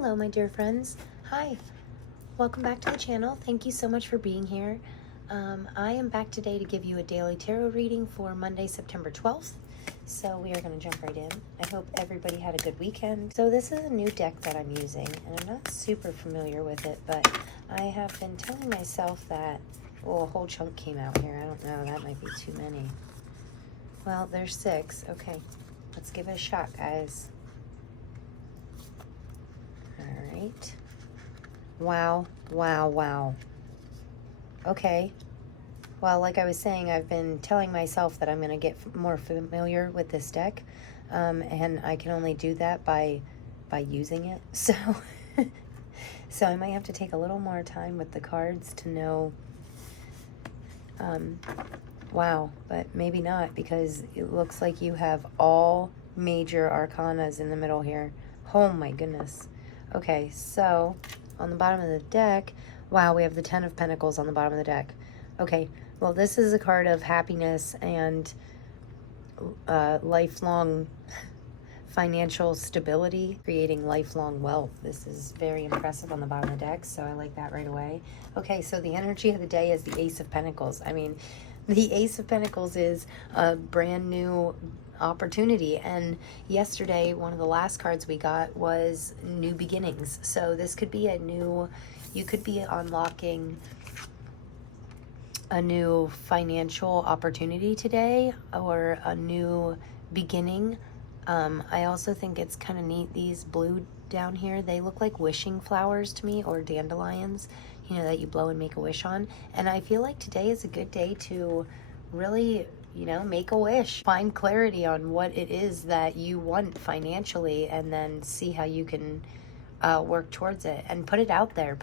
Hello, my dear friends. Hi, welcome back to the channel. Thank you so much for being here. I am back today to give you a daily tarot reading for Monday, September 12th. So we are going to jump right in. I hope everybody had a good weekend. So this is a new deck that I'm using, and I'm not super familiar with it, but I have been telling myself that, well, a whole chunk came out here. I don't know, that might be too many. Well, there's 6. Okay, let's give it a shot, guys. All right. Wow, wow, wow. Okay. Well, like I was saying, I've been telling myself that I'm going to get more familiar with this deck, and I can only do that by using it. So, so I might have to take a little more time with the cards to know. Wow, but maybe not, because it looks like you have all major arcanas in the middle here. Oh my goodness. Okay, so on the bottom of the deck, wow, we have the 10 of Pentacles on the bottom of the deck. Okay, well, this is a card of happiness and lifelong financial stability, creating lifelong wealth. This is very impressive on the bottom of the deck, so I like that right away. Okay, so the energy of the day is the Ace of Pentacles. I mean, the Ace of Pentacles is a brand new opportunity, and yesterday one of the last cards we got was new beginnings. So this could be a new, you could be unlocking a new financial opportunity today, or a new beginning. I also think it's kind of neat, these blue down here, they look like wishing flowers to me, or dandelions, you know, that you blow and make a wish on. And I feel like today is a good day to really, you know, make a wish, find clarity on what it is that you want financially, and then see how you can work towards it and put it out there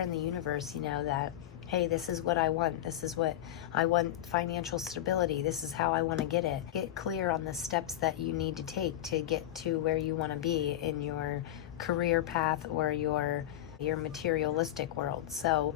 in the universe, you know, that, hey, this is what I want. This is what I want, financial stability. This is how I want to get it. Get clear on the steps that you need to take to get to where you want to be in your career path or your materialistic world. So,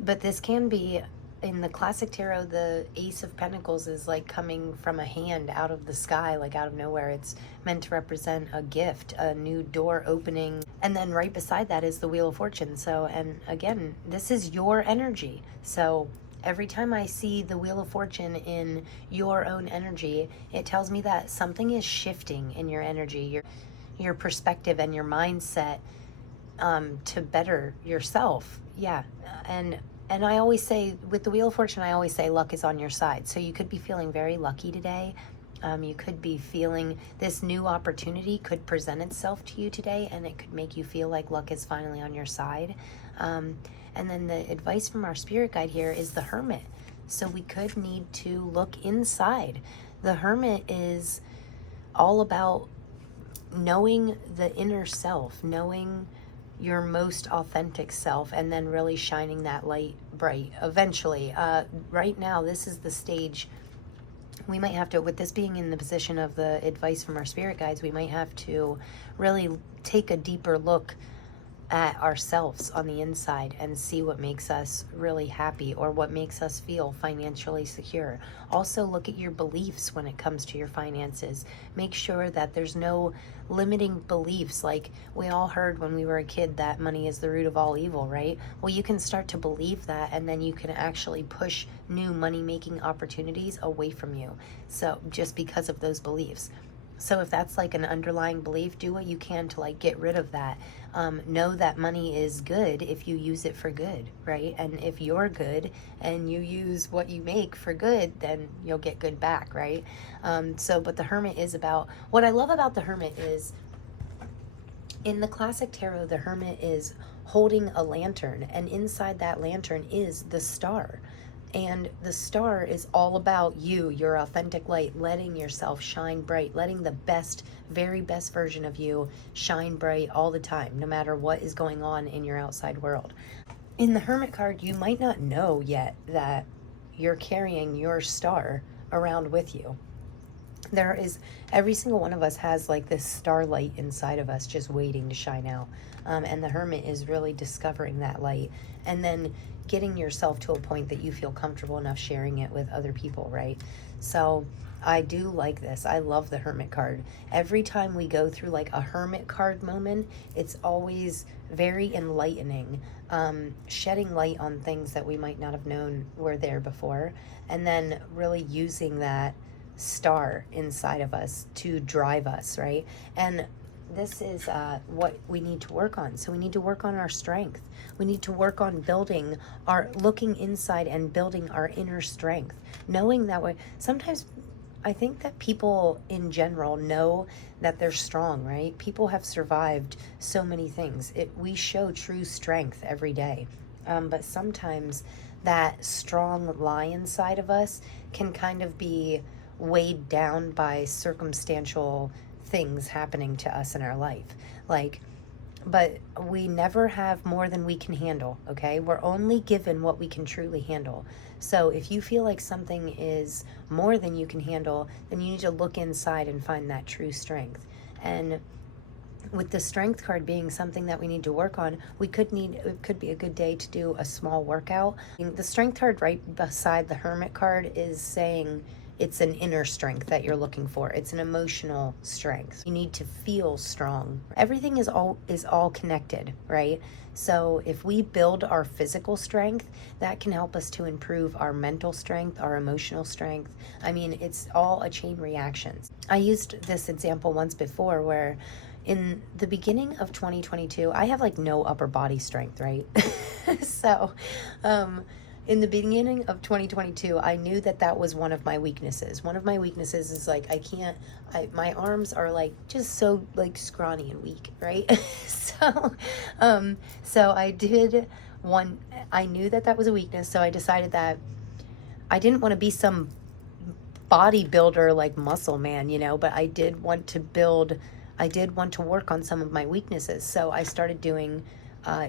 but this can be, in the classic tarot, the Ace of Pentacles is like coming from a hand out of the sky, like out of nowhere. It's meant to represent a gift, a new door opening. And then right beside that is the Wheel of Fortune. So, and again, this is your energy. So every time I see the Wheel of Fortune in your own energy, it tells me that something is shifting in your energy, your perspective and your mindset, to better yourself. Yeah. And I always say, with the Wheel of Fortune, I always say luck is on your side. So you could be feeling very lucky today. You could be feeling this new opportunity could present itself to you today, and it could make you feel like luck is finally on your side. And then the advice from our spirit guide here is the Hermit. So we could need to look inside. The Hermit is all about knowing the inner self, knowing your most authentic self, and then really shining that light bright eventually. Right now, this is the stage we might have to, with this being in the position of the advice from our spirit guides, we might have to really take a deeper look at ourselves on the inside and see what makes us really happy, or what makes us feel financially secure. Also, look at your beliefs when it comes to your finances. Make sure that there's no limiting beliefs. Like we all heard when we were a kid that money is the root of all evil, right? Well, you can start to believe that, and then you can actually push new money-making opportunities away from you. So just because of those beliefs. So if that's like an underlying belief, do what you can to like get rid of that. Know that money is good if you use it for good, right? And if you're good and you use what you make for good, then you'll get good back, right? But the Hermit is about, what I love about the Hermit is, in the classic tarot, the Hermit is holding a lantern, and inside that lantern is the star. And the star is all about you, your authentic light, letting yourself shine bright, letting the best, very best version of you shine bright all the time, no matter what is going on in your outside world. In the Hermit card, you might not know yet that you're carrying your star around with you. there is, every single one of us has like this starlight inside of us just waiting to shine out. And the hermit is really discovering that light and then getting yourself to a point that you feel comfortable enough sharing it with other people, right? So I do like this. I love the hermit card. Every time we go through like a hermit card moment, it's always very enlightening, shedding light on things that we might not have known were there before, and then really using that star inside of us to drive us, right? And this is what we need to work on. So we need to work on our strength. We need to work on building our, looking inside and building our inner strength, knowing that way. Sometimes I think that people in general know that they're strong, right? People have survived so many things. We show true strength every day. But sometimes that strong lie inside of us can kind of be weighed down by circumstantial things happening to us in our life. Like, but we never have more than we can handle, okay? We're only given what we can truly handle. So if you feel like something is more than you can handle, then you need to look inside and find that true strength. And with the strength card being something that we need to work on, it could be a good day to do a small workout. The strength card right beside the hermit card is saying it's an inner strength that you're looking for. It's an emotional strength. You need to feel strong. Everything is all connected, right? So if we build our physical strength, that can help us to improve our mental strength, our emotional strength. I mean, it's all a chain reaction. I used this example once before where in the beginning of 2022, I have like no upper body strength, right? So, in the beginning of 2022, I knew that was one of my weaknesses. One of my weaknesses is like, my arms are like just so like scrawny and weak, right? So I knew that was a weakness. So I decided that I didn't want to be some bodybuilder, like muscle man, but I did want to work on some of my weaknesses. So I started doing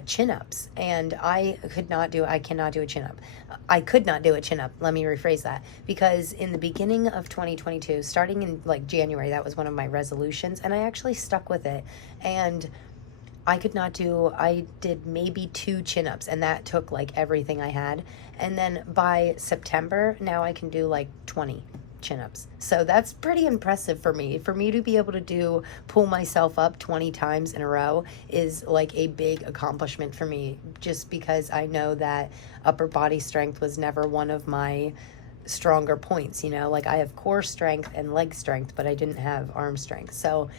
chin-ups, and I cannot do a chin-up. I could not do a chin-up. Let me rephrase that. Because in the beginning of 2022, starting in like January, that was one of my resolutions, and I actually stuck with it. And I did maybe 2 chin-ups, and that took like everything I had. And then by September, now I can do like 20 chin-ups. So that's pretty impressive for me. For me to be able to pull myself up 20 times in a row is like a big accomplishment for me, just because I know that upper body strength was never one of my stronger points, like I have core strength and leg strength, but I didn't have arm strength. So,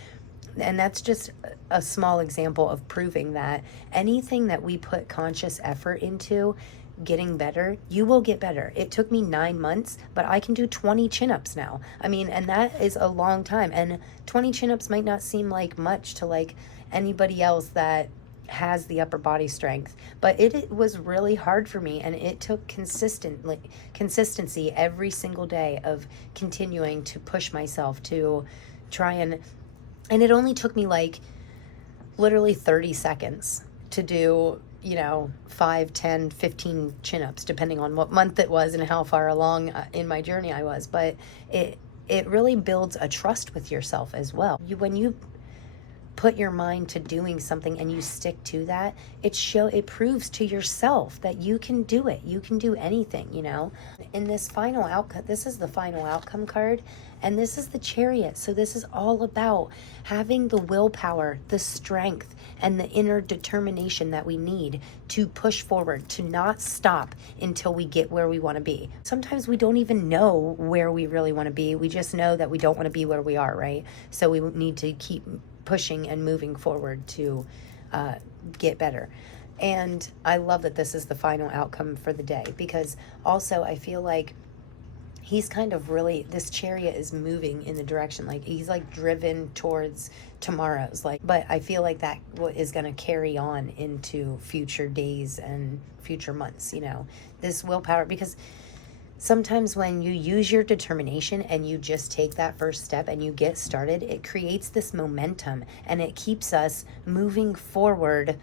and that's just a small example of proving that anything that we put conscious effort into getting better, you will get better. It took me 9 months, but I can do 20 chin-ups now. I mean, and that is a long time. And 20 chin-ups might not seem like much to like anybody else that has the upper body strength, but it was really hard for me, and it took consistency every single day of continuing to push myself to try and it only took me like literally 30 seconds to do 5, 10, 15 chin-ups, depending on what month it was and how far along in my journey I was. But it really builds a trust with yourself as well. When you put your mind to doing something and you stick to that, it proves to yourself that you can do it. You can do anything, In this final outcome, this is the final outcome card, and this is the Chariot. So this is all about having the willpower, the strength, and the inner determination that we need to push forward, to not stop until we get where we want to be. Sometimes we don't even know where we really want to be. We just know that we don't want to be where we are, right? So we need to keep pushing and moving forward to get better. And I love that this is the final outcome for the day, because also I feel like he's kind of really, this Chariot is moving in the direction, like he's like driven towards tomorrow's, like, but I feel like that is going to carry on into future days and future months, this willpower, because sometimes when you use your determination and you just take that first step and you get started, it creates this momentum, and it keeps us moving forward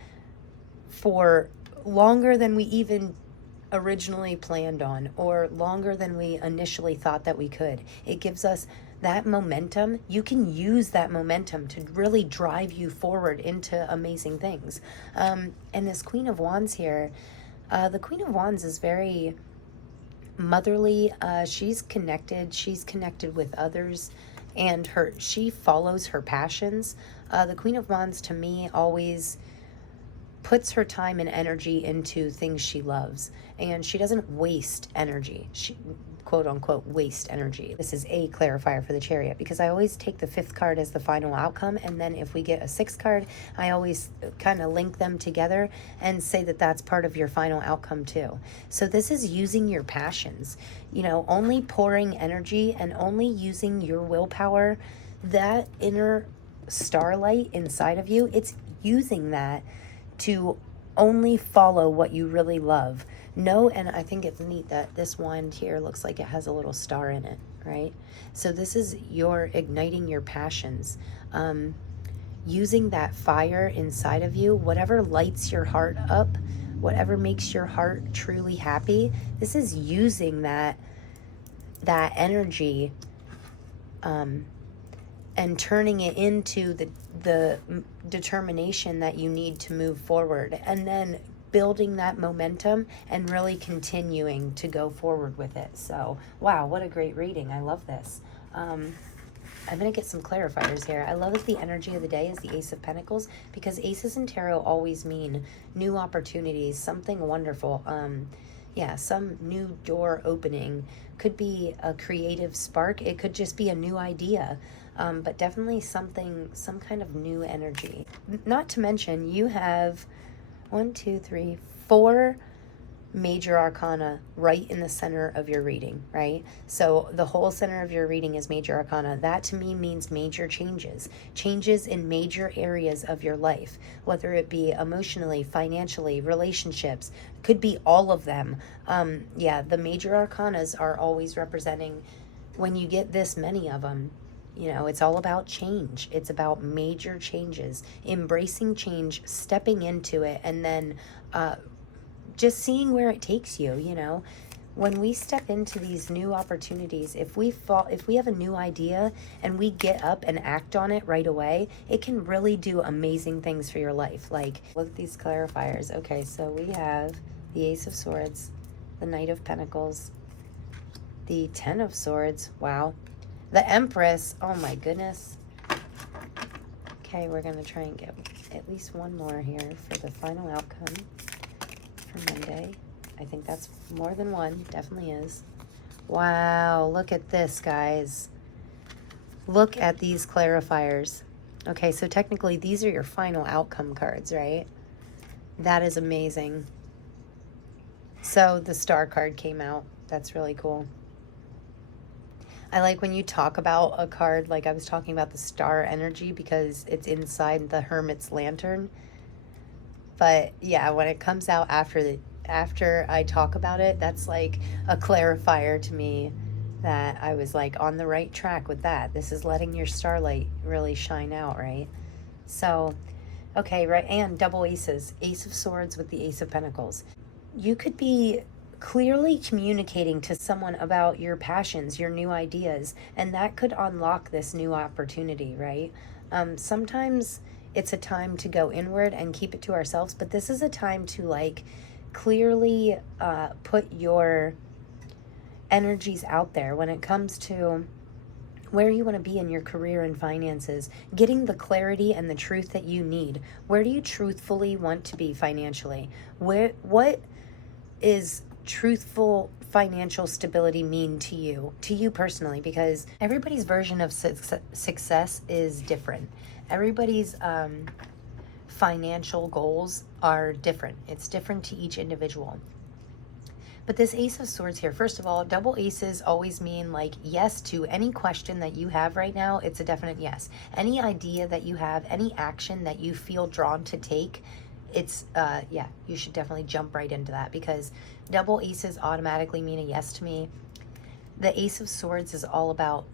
for longer than we even originally planned on, or longer than we initially thought that we could. It gives us that momentum, you can use that momentum to really drive you forward into amazing things. And this Queen of Wands here, the Queen of Wands is very motherly. She's connected with others, and she follows her passions. The Queen of Wands, to me, always puts her time and energy into things she loves, and she doesn't waste energy. She, quote unquote, waste energy. This is a clarifier for the Chariot, because I always take the 5th card as the final outcome, and then if we get a 6th card, I always kind of link them together and say that that's part of your final outcome too. So this is using your passions, you know, only pouring energy and only using your willpower, that inner starlight inside of you. It's using that to only follow what you really love. No, and I think it's neat that this wand here looks like it has a little star in it, right? So this is your igniting your passions, using that fire inside of you, whatever lights your heart up, whatever makes your heart truly happy. This is using that energy, and turning it into the determination that you need to move forward, and then building that momentum and really continuing to go forward with it. So, wow, what a great reading. I love this. I'm going to get some clarifiers here. I love that the energy of the day is the Ace of Pentacles, because aces in tarot always mean new opportunities, something wonderful. Yeah, some new door opening. Could be a creative spark. It could just be a new idea. But definitely some kind of new energy. Not to mention, you have 1, 2, 3, 4 major arcana right in the center of your reading, right? So the whole center of your reading is major arcana. That to me means major changes in major areas of your life, whether it be emotionally, financially, relationships, could be all of them. Yeah, the major arcanas are always representing, when you get this many of them, you know, it's all about change. It's about major changes, embracing change, stepping into it, and then just seeing where it takes you, you know. When we step into these new opportunities, if we have a new idea and we get up and act on it right away, it can really do amazing things for your life. Like, look at these clarifiers. Okay, so we have the Ace of Swords, the Knight of Pentacles, the Ten of Swords. Wow. The Empress. Oh my goodness. Okay, we're going to try and get at least one more here for the final outcome for Monday. I think that's more than one. Definitely is. Wow, look at this, guys. Look at these clarifiers. Okay, so technically these are your final outcome cards, right? That is amazing. So the Star card came out. That's really cool. I like when you talk about a card, like I was talking about the star energy, because it's inside the Hermit's lantern. But yeah, when it comes out after I talk about it, that's like a clarifier to me that I was like on the right track with that. This is letting your starlight really shine out, right? So, okay, right, and double aces. Ace of Swords with the Ace of Pentacles. You could be clearly communicating to someone about your passions, your new ideas, and that could unlock this new opportunity, right? Sometimes it's a time to go inward and keep it to ourselves, but this is a time to like clearly put your energies out there when it comes to where you want to be in your career and finances, getting the clarity and the truth that you need. Where do you truthfully want to be financially? What is truthful financial stability mean to you personally? Because everybody's version of success is different. Everybody's financial goals are different. It's different to each individual. But this Ace of Swords here, first of all, double aces always mean like yes to any question that you have right now. It's a definite yes. Any idea that you have, any action that you feel drawn to take, it's yeah, you should definitely jump right into that, because double aces automatically mean a yes to me. The Ace of Swords is all about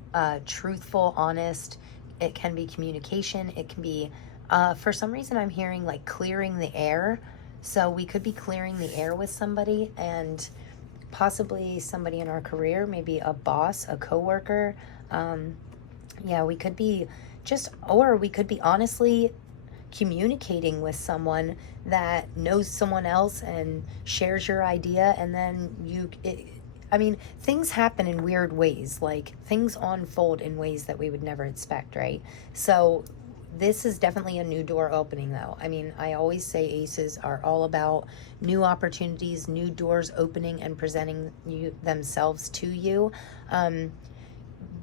truthful, honest. It can be communication. It can be, for some reason I'm hearing like clearing the air. So we could be clearing the air with somebody, and possibly somebody in our career, maybe a boss, a coworker. Yeah, we could be or we could be honestly communicating with someone that knows someone else and shares your idea, and then I mean, things happen in weird ways. Like, things unfold in ways that we would never expect, right? So this is definitely a new door opening, though. I mean, I always say aces are all about new opportunities, new doors opening and presenting themselves to you.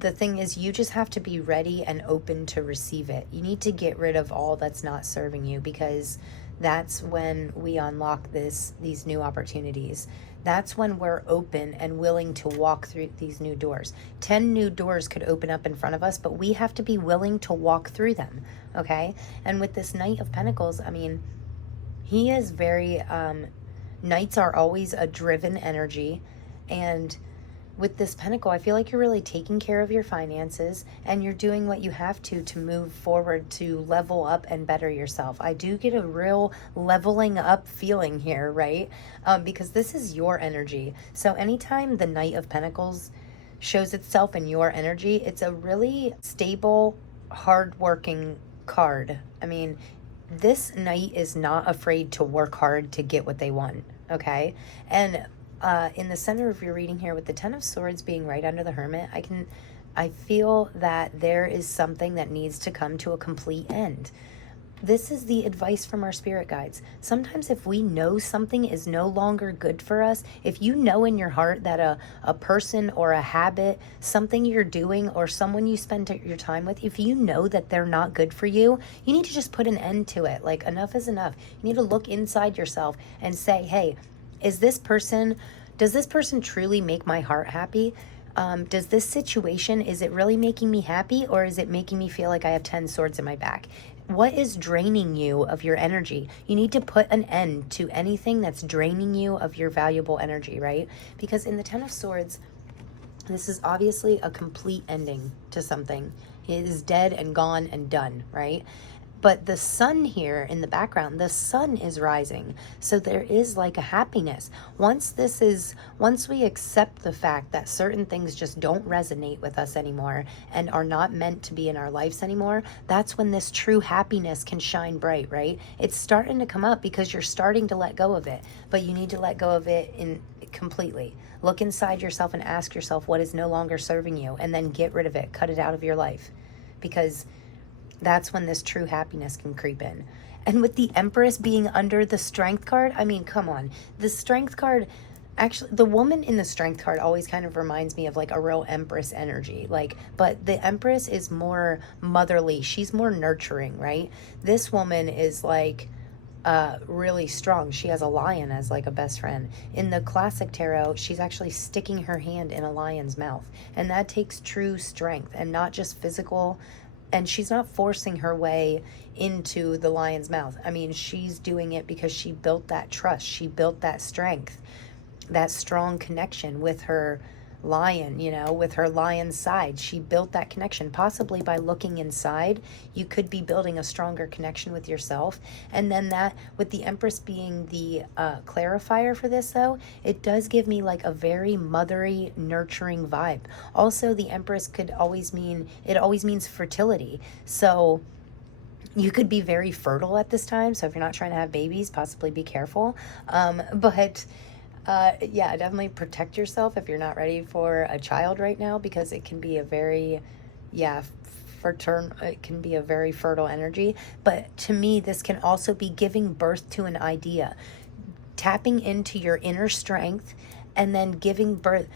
The thing is, you just have to be ready and open to receive it. You need to get rid of all that's not serving you, because that's when we unlock these new opportunities. That's when we're open and willing to walk through these new doors. 10 new doors could open up in front of us, but we have to be willing to walk through them, okay? And with this Knight of Pentacles, I mean, he is very, Knights are always a driven energy, and with this pentacle, I feel like you're really taking care of your finances, and you're doing what you have to move forward, to level up and better yourself. I do get a real leveling up feeling here, right? Because this is your energy. So anytime the Knight of Pentacles shows itself in your energy, it's a really stable, hardworking card. I mean, this Knight is not afraid to work hard to get what they want, okay? And in the center of your reading here, with the Ten of Swords being right under the Hermit, I feel that there is something that needs to come to a complete end. This is the advice from our spirit guides. Sometimes if we know something is no longer good for us, if you know in your heart that a person or a habit, something you're doing, or someone you spend your time with, if you know that they're not good for you, you need to just put an end to it. Like, enough is enough. You need to look inside yourself and say, hey, does this person truly make my heart happy? Does this situation, is it really making me happy, or is it making me feel like I have 10 swords in my back? What is draining you of your energy? You need to put an end to anything that's draining you of your valuable energy, right? Because in the Ten of Swords, this is obviously a complete ending to something. It is dead and gone and done, right? But the sun here in the background, the sun is rising. So there is like a happiness. Once we accept the fact that certain things just don't resonate with us anymore and are not meant to be in our lives anymore, that's when this true happiness can shine bright, right? It's starting to come up because you're starting to let go of it, but you need to let go of it completely. Look inside yourself and ask yourself what is no longer serving you, and then get rid of it, cut it out of your life, because that's when this true happiness can creep in. And with the Empress being under the Strength card, I mean, come on. The Strength card, actually, the woman in the Strength card always kind of reminds me of like a real Empress energy. Like, but the Empress is more motherly. She's more nurturing, right? This woman is like really strong. She has a lion as like a best friend. In the classic tarot, she's actually sticking her hand in a lion's mouth. And that takes true strength, and not just physical. And she's not forcing her way into the lion's mouth. I mean, she's doing it because she built that trust. She built that strength, that strong connection with her lion, with her lion's side. She built that connection, possibly by looking inside. You could be building a stronger connection with yourself. And then that, with the Empress being the clarifier for this, though, it does give me like a very mothery, nurturing vibe. Also, the Empress always means fertility. So you could be very fertile at this time. So if you're not trying to have babies, possibly be careful. Yeah, definitely protect yourself if you're not ready for a child right now, because it can be a very, it can be a very fertile energy. But to me, this can also be giving birth to an idea, tapping into your inner strength, and then giving birth,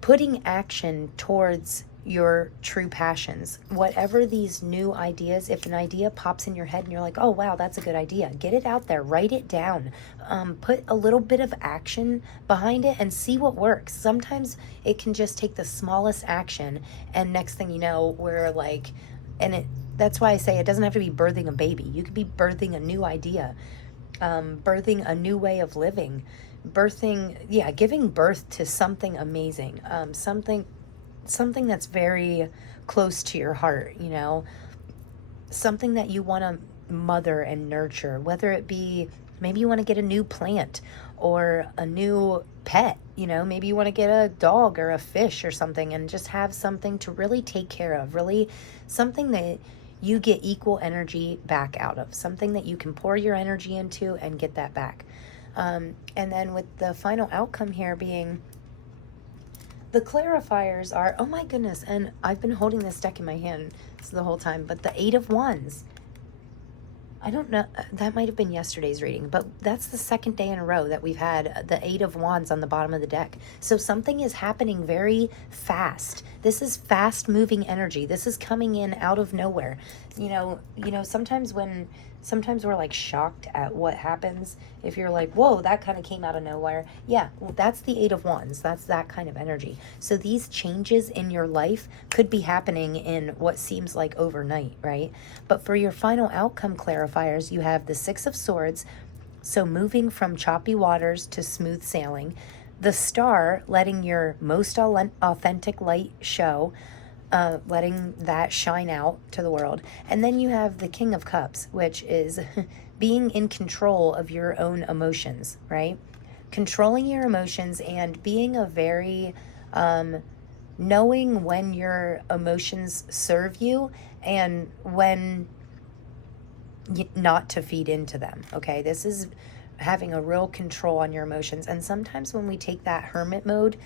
putting action towards your true passions. Whatever these new ideas, if an idea pops in your head and you're like, oh wow, that's a good idea, get it out there, write it down, put a little bit of action behind it and see what works. Sometimes it can just take the smallest action, and next thing you know, we're like, that's why I say it doesn't have to be birthing a baby. You could be birthing a new idea, birthing a new way of living, giving birth to something amazing, something that's very close to your heart, something that you want to mother and nurture, whether it be maybe you want to get a new plant or a new pet, you know, maybe you want to get a dog or a fish or something and just have something to really take care of, really something that you get equal energy back out of, something that you can pour your energy into and get that back. And then with the final outcome here being the clarifiers are, oh my goodness, and I've been holding this deck in my hand the whole time, but the Eight of Wands. I don't know, that might have been yesterday's reading, but that's the second day in a row that we've had the Eight of Wands on the bottom of the deck. So something is happening very fast. This is fast moving energy. This is coming in out of nowhere. You know, sometimes we're like shocked at what happens. If you're like, whoa, that kind of came out of nowhere. Yeah, well, that's the Eight of Wands. That's that kind of energy. So these changes in your life could be happening in what seems like overnight, right? But for your final outcome clarifiers, you have the Six of Swords. So moving from choppy waters to smooth sailing. The Star, letting your most authentic light show. Letting that shine out to the world. And then you have the King of Cups, which is being in control of your own emotions, right? Controlling your emotions and being a very, knowing when your emotions serve you and when not to feed into them, okay? This is having a real control on your emotions. And sometimes when we take that hermit mode,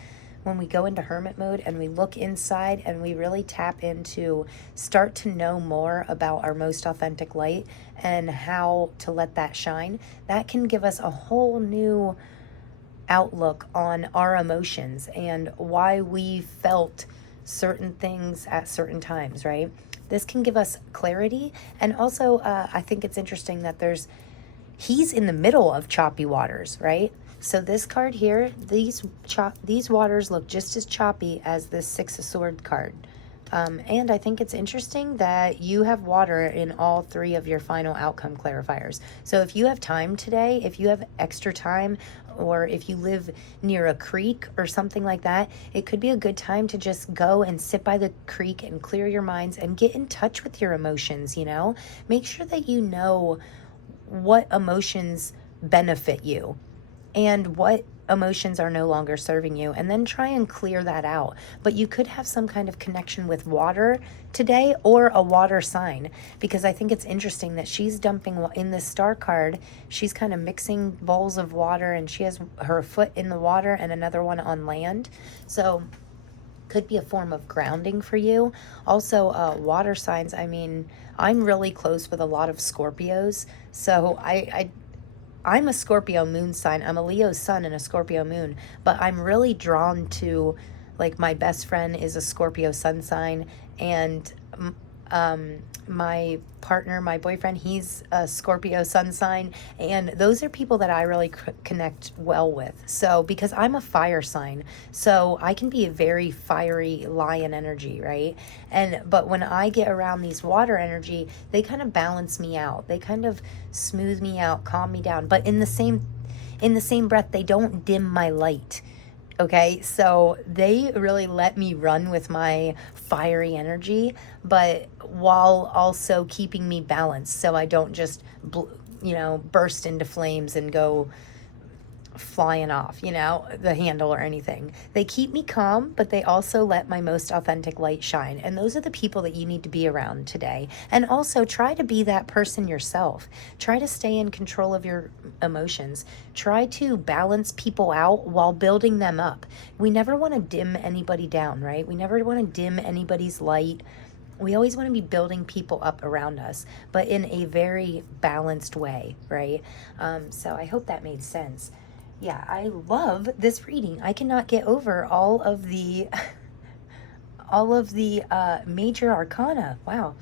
when we go into hermit mode and we look inside and we really tap into, start to know more about our most authentic light and how to let that shine, that can give us a whole new outlook on our emotions and why we felt certain things at certain times, right? This can give us clarity. And also, I think it's interesting that he's in the middle of choppy waters, right? So this card here, these waters look just as choppy as this Six of Swords card. And I think it's interesting that you have water in all three of your final outcome clarifiers. So if you have time today, if you have extra time, or if you live near a creek or something like that, it could be a good time to just go and sit by the creek and clear your minds and get in touch with your emotions, you know? Make sure that you know what emotions benefit you and what emotions are no longer serving you, and then try and clear that out. But you could have some kind of connection with water today or a water sign, because I think it's interesting that she's dumping in this Star card, she's kind of mixing bowls of water and she has her foot in the water and another one on land. So could be a form of grounding for you. Also, water signs, I mean, I'm really close with a lot of Scorpios, so I'm a Scorpio moon sign. I'm a Leo sun and a Scorpio moon, but I'm really drawn to, like, my best friend is a Scorpio sun sign, and my partner, my boyfriend, he's a Scorpio sun sign, and those are people that I really connect well with. So because I'm a fire sign, so I can be a very fiery lion energy, right? But when I get around these water energy, they kind of balance me out. They kind of smooth me out, calm me down. But in the same breath, they don't dim my light. Okay, so they really let me run with my fiery energy, but while also keeping me balanced, so I don't just, burst into flames and go flying off, the handle or anything. They keep me calm, but they also let my most authentic light shine. And those are the people that you need to be around today. And also try to be that person yourself. Try to stay in control of your emotions. Try to balance people out while building them up. We never want to dim anybody down, right? We never want to dim anybody's light. We always want to be building people up around us, but in a very balanced way, right? So I hope that made sense. Yeah, I love this reading. I cannot get over all of the major arcana. Wow.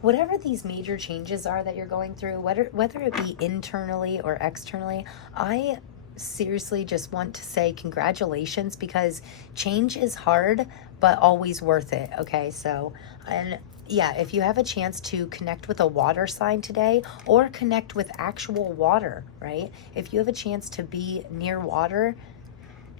Whatever these major changes are that you're going through, whether it be internally or externally, I seriously just want to say congratulations, because change is hard, but always worth it. Okay, so, and yeah, if you have a chance to connect with a water sign today, or connect with actual water, right? If you have a chance to be near water,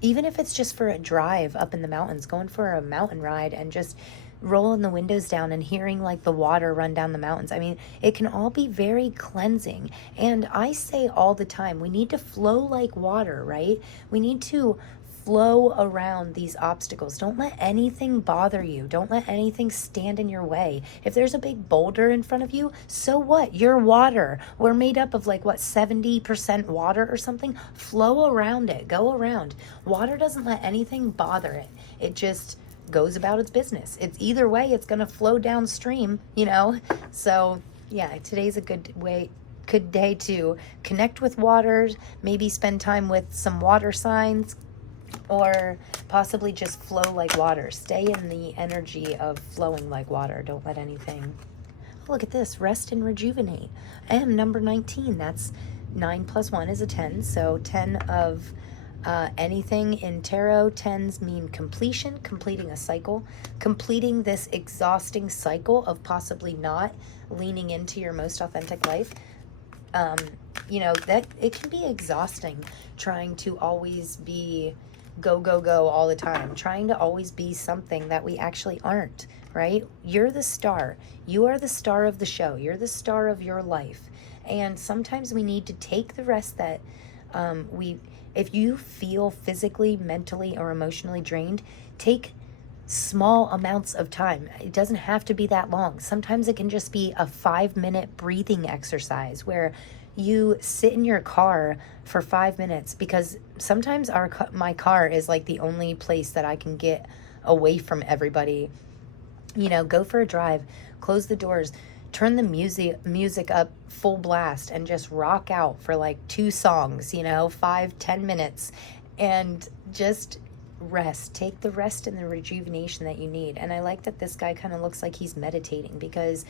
even if it's just for a drive up in the mountains, going for a mountain ride and just rolling the windows down and hearing like the water run down the mountains. I mean, it can all be very cleansing. And I say all the time, we need to flow like water, right? We need to flow around these obstacles. Don't let anything bother you. Don't let anything stand in your way. If there's a big boulder in front of you, so what? You're water. We're made up of like, what, 70% water or something? Flow around it. Go around. Water doesn't let anything bother it. It just goes about its business. It's either way, it's going to flow downstream, you know? So yeah, today's a good day to connect with waters, maybe spend time with some water signs, or possibly just flow like water. Stay in the energy of flowing like water. Don't let anything... Oh, look at this. Rest and rejuvenate. I am number 19. That's 9 plus 1 is a 10. So 10 of anything in tarot. 10s mean completion, completing a cycle, completing this exhausting cycle of possibly not leaning into your most authentic life. You know, that it can be exhausting trying to always be go all the time, trying to always be something that we actually aren't, right? You're the star. You are the star of the show. You're the star of your life. And sometimes we need to take the rest that if you feel physically, mentally, or emotionally drained, take small amounts of time. It doesn't have to be that long. Sometimes it can just be a 5-minute breathing exercise where you sit in your car for 5 minutes, because sometimes my car is like the only place that I can get away from everybody. You know, go for a drive, close the doors, turn the music up full blast, and just rock out for like 2 songs, you know, 5-10 minutes, and just rest. Take the rest and the rejuvenation that you need. And I like that this guy kind of looks like he's meditating, because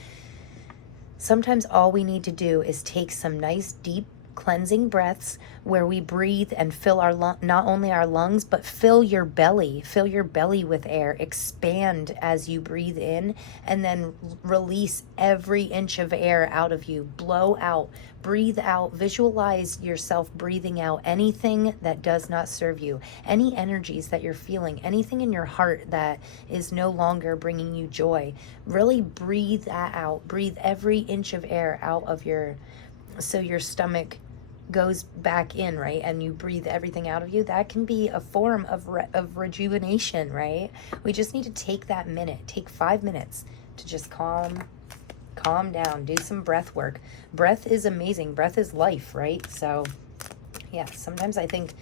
sometimes all we need to do is take some nice deep cleansing breaths where we breathe and fill our not only our lungs, but fill your belly with air. Expand as you breathe in, and then release every inch of air out of you. Blow out, breathe out, visualize yourself breathing out anything that does not serve you, any energies that you're feeling, anything in your heart that is no longer bringing you joy. Really breathe that out. Breathe every inch of air out of so your stomach goes back in, right? And you breathe everything out of you. That can be a form of rejuvenation, right? We just need to take that minute, take 5 minutes to just calm down, do some breath work. Breath is amazing. Breath is life, right? So yeah, sometimes I think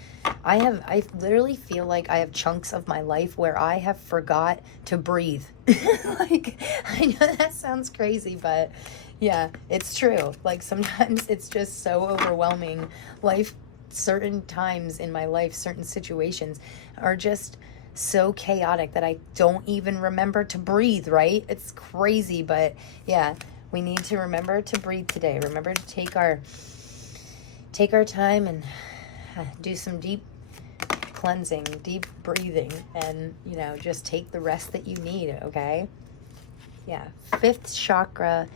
I literally feel like I have chunks of my life where I have forgot to breathe. Like, I know that sounds crazy, but yeah, it's true. Like, sometimes it's just so overwhelming. Certain times in my life, certain situations are just so chaotic that I don't even remember to breathe, right? It's crazy, but yeah, we need to remember to breathe today. Remember to take our time and do some deep cleansing, deep breathing, and, you know, just take the rest that you need, okay? Yeah. 5th chakra,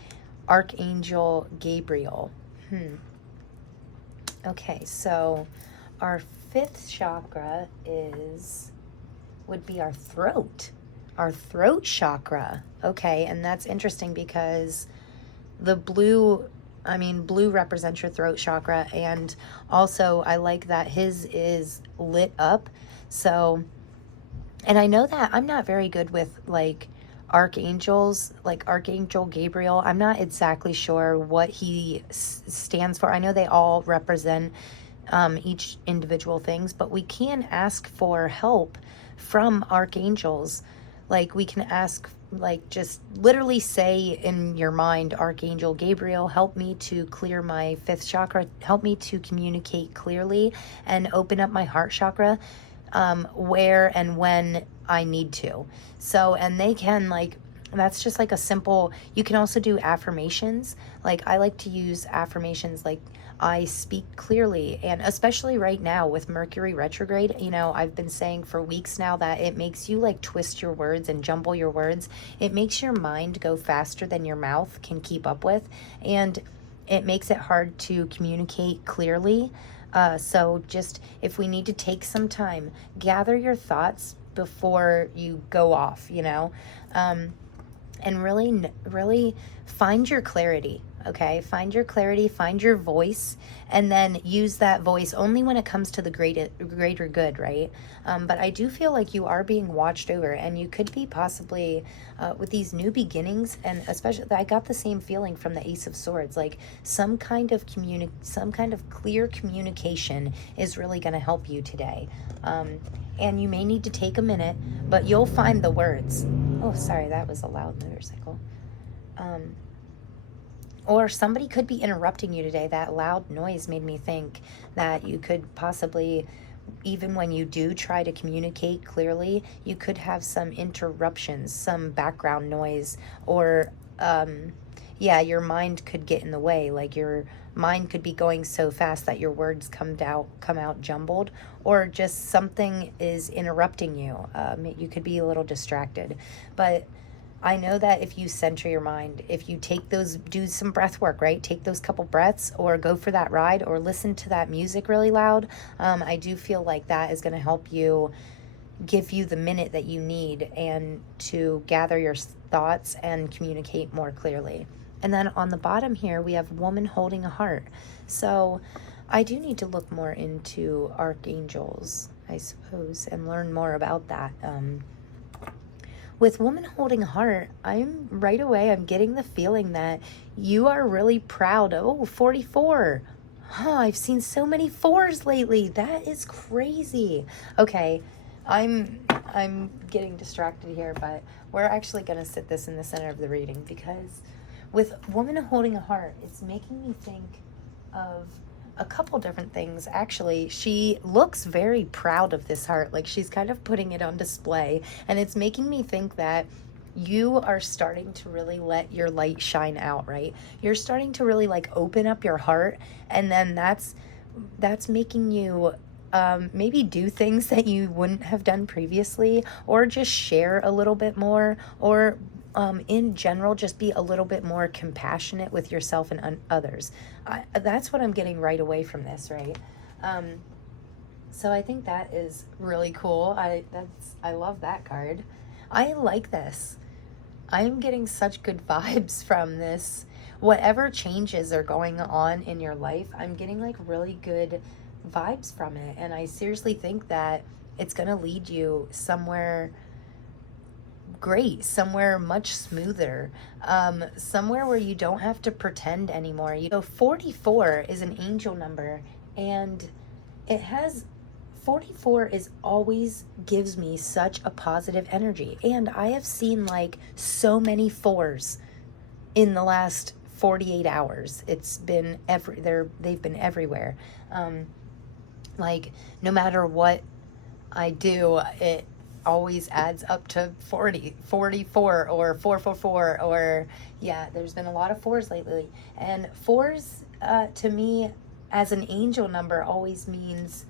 Archangel Gabriel. Okay, so our 5th chakra would be our throat chakra. Okay, and that's interesting because the blue represents your throat chakra, and also I like that his is lit up. So, and I know that I'm not very good with like archangels, like Archangel Gabriel. I'm not exactly sure what he stands for. I know they all represent each individual things, but we can ask for help from archangels. Like, we can ask, like, just literally say in your mind, Archangel Gabriel, help me to clear my 5th chakra, help me to communicate clearly and open up my heart chakra where and when I need to. So, and they can, like, that's just like a simple, you can also do affirmations. Like, I like to use affirmations like, I speak clearly. And especially right now with Mercury retrograde, you know, I've been saying for weeks now that it makes you like twist your words and jumble your words. It makes your mind go faster than your mouth can keep up with. And it makes it hard to communicate clearly. So just, if we need to take some time, gather your thoughts before you go off, you know. and really find your clarity. Okay, find your clarity, find your voice, and then use that voice only when it comes to the greater good, right? But I do feel like you are being watched over, and you could be possibly with these new beginnings, and especially I got the same feeling from the Ace of Swords, like some kind of clear communication is really going to help you today. And you may need to take a minute, but you'll find the words. Oh, sorry, that was a loud motorcycle. Or somebody could be interrupting you today. That loud noise made me think that you could possibly, even when you do try to communicate clearly, you could have some interruptions, some background noise, or your mind could get in the way. Like your mind could be going so fast that your words come out jumbled, or just something is interrupting you. You could be a little distracted, but I know that if you center your mind, if you do some breath work, right? Take those couple breaths, or go for that ride, or listen to that music really loud. I do feel like that is going to help you, give you the minute that you need, and to gather your thoughts and communicate more clearly. And then on the bottom here, we have woman holding a heart. So I do need to look more into archangels, I suppose, and learn more about that. With woman holding a heart, I'm getting the feeling that you are really proud. Oh, 44. I've seen so many 4s lately. That is crazy. Okay, I'm getting distracted here, but we're actually going to sit this in the center of the reading, because with woman holding a heart, it's making me think of a couple different things. Actually, she looks very proud of this heart, like she's kind of putting it on display, and it's making me think that you are starting to really let your light shine out, right? You're starting to really like open up your heart, and then that's making you maybe do things that you wouldn't have done previously, or just share a little bit more, or in general, just be a little bit more compassionate with yourself and others. That's what I'm getting right away from this, right? So I think that is really cool. I love that card. I like this. I'm getting such good vibes from this. Whatever changes are going on in your life, I'm getting like really good vibes from it. And I seriously think that it's going to lead you somewhere great, somewhere much smoother, somewhere where you don't have to pretend anymore. 44 is an angel number, and 44 is always gives me such a positive energy, and I have seen like so many 4s in the last 48 hours. It's been they've been everywhere. Like no matter what I do, it always adds up to 40, 44, or 444, or there's been a lot of 4s lately. And 4s to me as an angel number always means,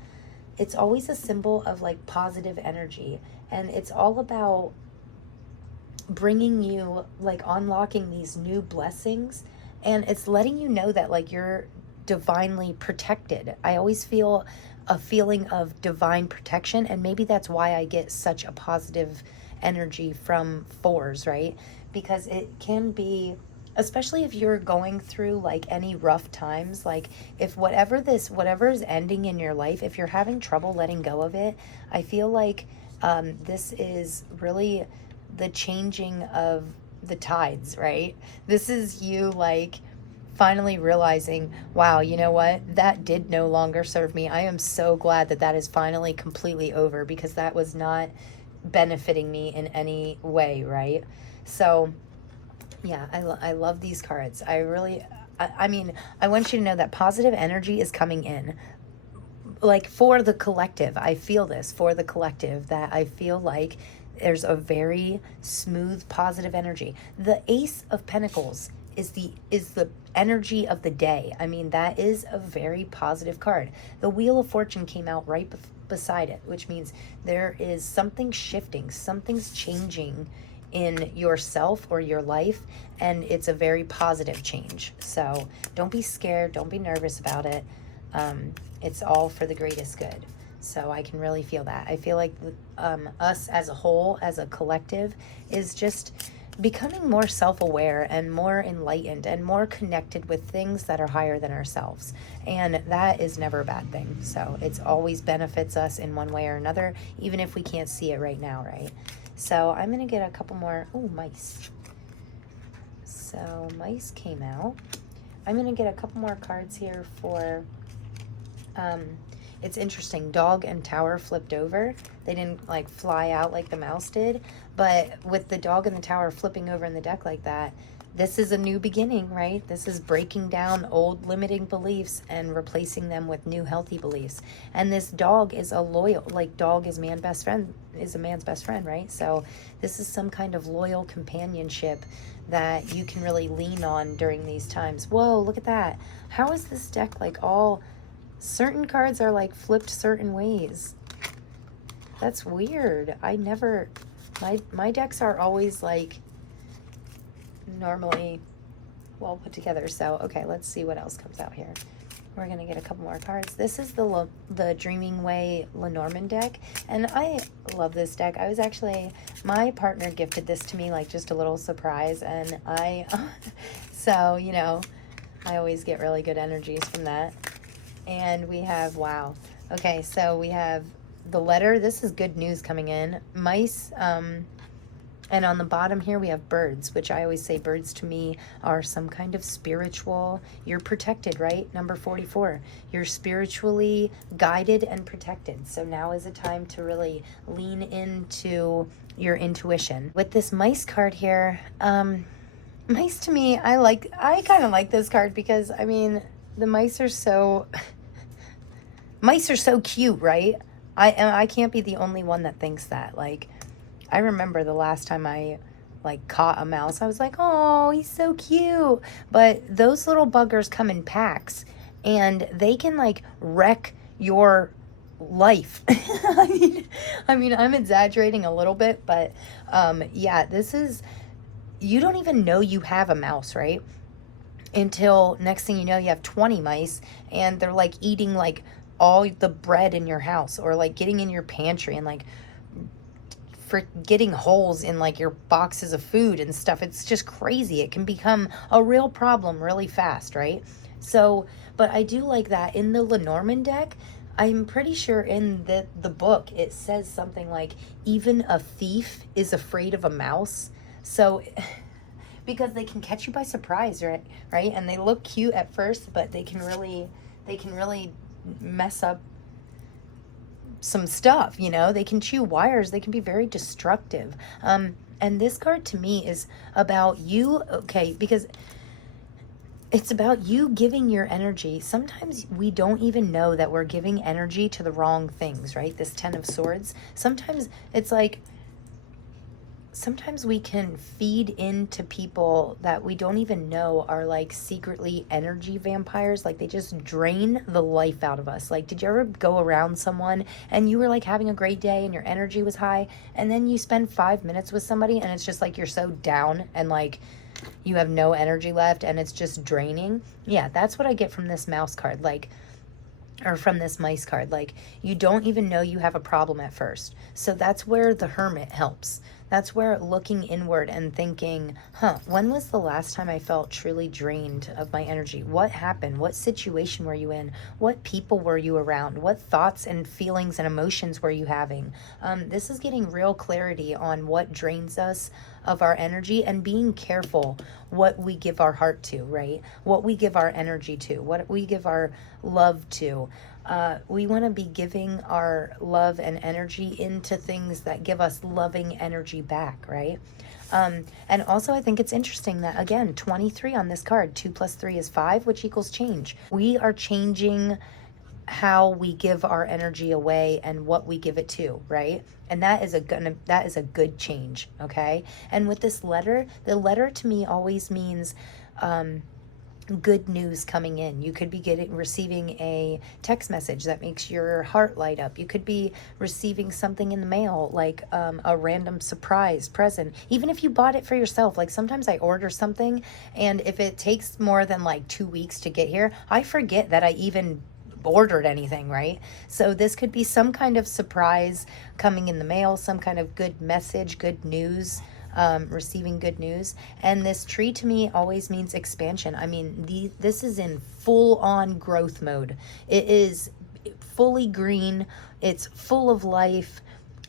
it's always a symbol of like positive energy, and it's all about bringing you like unlocking these new blessings, and it's letting you know that like you're divinely protected. I always feel a feeling of divine protection, and maybe that's why I get such a positive energy from 4s, right? Because it can be, especially if you're going through like any rough times, like if whatever is ending in your life, if you're having trouble letting go of it, I feel like this is really the changing of the tides, right? This is you like finally realizing, wow, you know what? That did no longer serve me. I am so glad that is finally completely over, because that was not benefiting me in any way, right? So, yeah, I love these cards. I want you to know that positive energy is coming in. Like for the collective, I feel this for the collective, that I feel like there's a very smooth, positive energy. The Ace of Pentacles is the energy of the day. I mean, that is a very positive card. The Wheel of Fortune came out right beside it, which means there is something shifting, something's changing in yourself or your life, and it's a very positive change. So don't be scared, don't be nervous about it. It's all for the greatest good. So I can really feel that. I feel like us as a whole, as a collective, is just becoming more self-aware and more enlightened and more connected with things that are higher than ourselves. And that is never a bad thing. So it's always benefits us in one way or another, even if we can't see it right now, right? So I'm going to get a couple more. Oh, mice. So mice came out. I'm going to get a couple more cards here for, it's interesting, dog and tower flipped over. They didn't like fly out like the mouse did, but with the dog and the tower flipping over in the deck like that, this is a new beginning, right? This is breaking down old limiting beliefs and replacing them with new healthy beliefs. And this dog is a loyal, like dog is a man's best friend, right? So this is some kind of loyal companionship that you can really lean on during these times. Whoa, look at that. How is this deck like all, certain cards are like flipped certain ways? That's weird. I never, my decks are always like normally well put together. So okay, let's see what else comes out here. We're gonna get a couple more cards. This is the Dreaming Way Lenormand deck, and I love this deck. I was actually, my partner gifted this to me like just a little surprise, and I so you know, I always get really good energies from that. And we have, wow, okay, so we have the letter. This is good news coming in. Mice, and on the bottom here we have birds, which I always say birds to me are some kind of spiritual, you're protected, right? Number 44, you're spiritually guided and protected. So now is a time to really lean into your intuition. With this mice card here, mice to me, I kind of like this card because, I mean, the mice are so, mice are so cute, right? I can't be the only one that thinks that. Like, I remember the last time I like caught a mouse, I was like, oh, he's so cute. But those little buggers come in packs and they can like wreck your life. I mean, I'm exaggerating a little bit, but yeah, this is, you don't even know you have a mouse, right? Until next thing you know, you have 20 mice and they're like eating like all the bread in your house, or like getting in your pantry and like for getting holes in like your boxes of food and stuff. It's just crazy. It can become a real problem really fast, right? So, but I do like that in the Lenormand deck. I'm pretty sure in the book it says something like even a thief is afraid of a mouse. So because they can catch you by surprise, right? And they look cute at first, but they can really mess up some stuff, you know. They can chew wires, they can be very destructive. And this card to me is about you, okay, because it's about you giving your energy. Sometimes we don't even know that we're giving energy to the wrong things, right? This 10 of Swords. Sometimes it's like, sometimes we can feed into people that we don't even know are like secretly energy vampires. Like they just drain the life out of us. Like, did you ever go around someone and you were like having a great day and your energy was high, and then you spend 5 minutes with somebody and it's just like you're so down and like you have no energy left and it's just draining? Yeah, that's what I get from this mouse card. Like, or from this mice card. Like, you don't even know you have a problem at first. So that's where the Hermit helps. That's where looking inward and thinking, when was the last time I felt truly drained of my energy? What happened? What situation were you in? What people were you around? What thoughts and feelings and emotions were you having? This is getting real clarity on what drains us of our energy, and being careful what we give our heart to, right? What we give our energy to, what we give our love to. We want to be giving our love and energy into things that give us loving energy back, right? And also I think it's interesting that, again, 23 on this card, 2 + 3 is 5, which equals change. We are changing how we give our energy away and what we give it to, right? And that is a good change, okay? And with this letter, the letter to me always means good news coming in. You could be receiving a text message that makes your heart light up. You could be receiving something in the mail, like a random surprise present. Even if you bought it for yourself, like sometimes I order something and if it takes more than like 2 weeks to get here, I forget that I even ordered anything, right? So this could be some kind of surprise coming in the mail, some kind of good message, good news. receiving good news. And this tree to me always means expansion. I mean, this is in full on growth mode. It is fully green. It's full of life.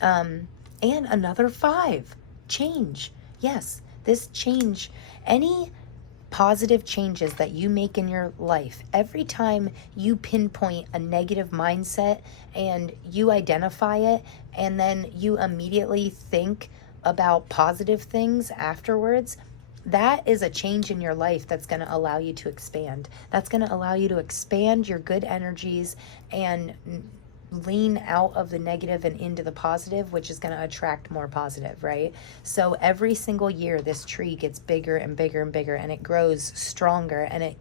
And another 5, change. Yes, this change, any positive changes that you make in your life, every time you pinpoint a negative mindset and you identify it, and then you immediately think about positive things afterwards, that is a change in your life that's going to allow you to expand. That's going to allow you to expand your good energies and lean out of the negative and into the positive, which is going to attract more positive, right? So every single year, this tree gets bigger and bigger and bigger, and it grows stronger, and it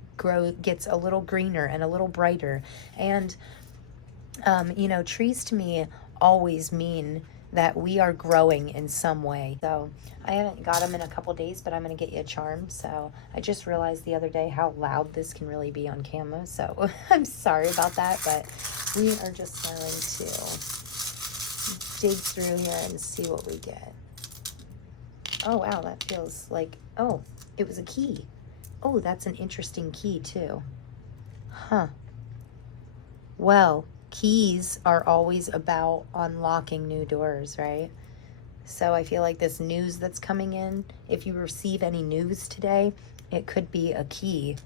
gets a little greener and a little brighter. And, trees to me always mean that we are growing in some way. So I haven't got them in a couple days, but I'm going to get you a charm. So I just realized the other day how loud this can really be on camera. So I'm sorry about that, but we are just going to dig through here and see what we get. Oh, wow, that feels like, oh, it was a key. Oh, that's an interesting key too. Huh. Well, keys are always about unlocking new doors, right? So I feel like this news that's coming in, if you receive any news today, it could be a key.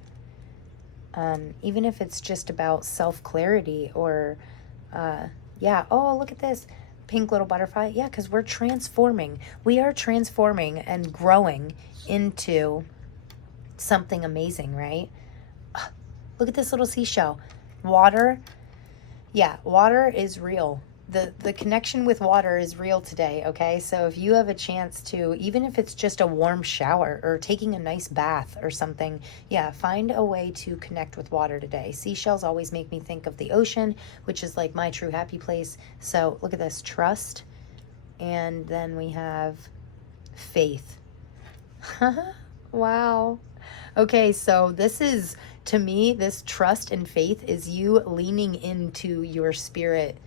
Even if it's just about self-clarity or, oh, look at this pink little butterfly. Yeah, because we're transforming. We are transforming and growing into something amazing, right? Look at this little seashell. Water. Yeah, water is real. The connection with water is real today, okay? So if you have a chance to, even if it's just a warm shower or taking a nice bath or something, yeah, find a way to connect with water today. Seashells always make me think of the ocean, which is like my true happy place. So look at this, trust. And then we have faith. Wow. Okay, so this is, to me, this trust and faith is you leaning into your spirit,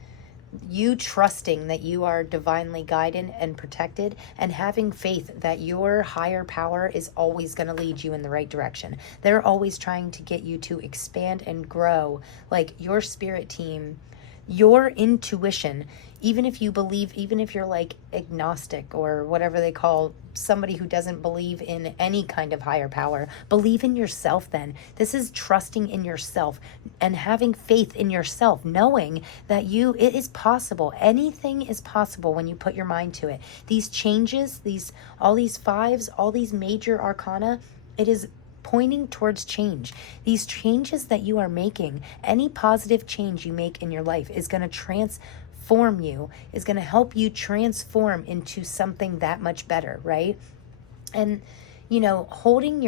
you trusting that you are divinely guided and protected, and having faith that your higher power is always going to lead you in the right direction. They're always trying to get you to expand and grow, like your spirit team, your intuition. Even if you believe, even if you're like agnostic or whatever they call somebody who doesn't believe in any kind of higher power, believe in yourself then. This is trusting in yourself and having faith in yourself, knowing that it is possible. Anything is possible when you put your mind to it. These changes, all these 5s, all these major arcana, it is pointing towards change. These changes that you are making, any positive change you make in your life is going to transform you, is going to help you transform into something that much better, right? And keeping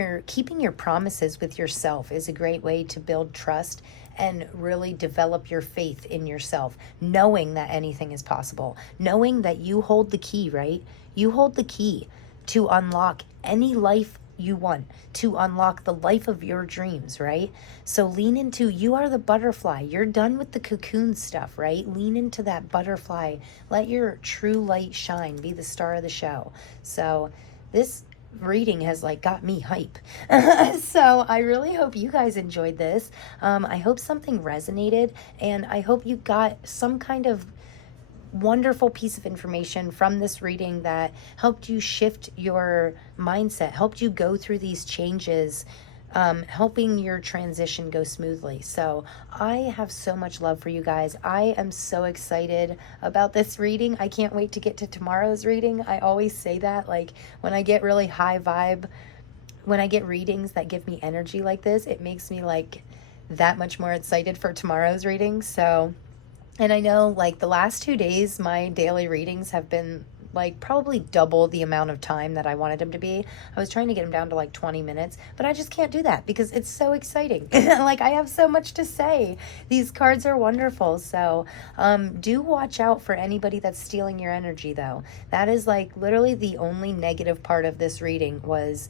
your promises with yourself is a great way to build trust and really develop your faith in yourself, knowing that anything is possible, knowing that you hold the key, right? You hold the key to unlock any life you want, to unlock the life of your dreams, right? So lean into, you are the butterfly. You're done with the cocoon stuff, right? Lean into that butterfly. Let your true light shine. Be the star of the show. So this reading has got me hype. So I really hope you guys enjoyed this. I hope something resonated, and I hope you got some kind of wonderful piece of information from this reading that helped you shift your mindset, helped you go through these changes, helping your transition go smoothly. So I have so much love for you guys. I am so excited about this reading. I can't wait to get to tomorrow's reading. I always say that, when I get really high vibe, when I get readings that give me energy like this, it makes me that much more excited for tomorrow's reading. So, and I know the last 2 days, my daily readings have been probably double the amount of time that I wanted them to be. I was trying to get them down to 20 minutes, but I just can't do that because it's so exciting. I have so much to say. These cards are wonderful. So do watch out for anybody that's stealing your energy though. That is literally the only negative part of this reading was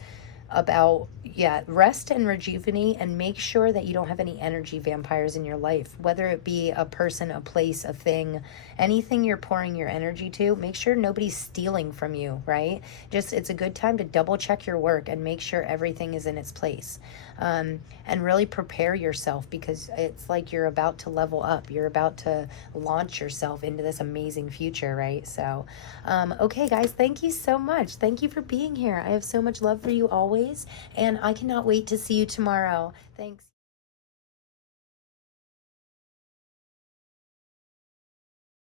about, yeah, rest and rejuvenate, and make sure that you don't have any energy vampires in your life, whether it be a person, a place, a thing, anything you're pouring your energy to. Make sure nobody's stealing from you, right? Just, it's a good time to double check your work and make sure everything is in its place. And really prepare yourself, because it's like you're about to level up. You're about to launch yourself into this amazing future, right? So, okay, guys, thank you so much. Thank you for being here. I have so much love for you always, and I cannot wait to see you tomorrow. Thanks.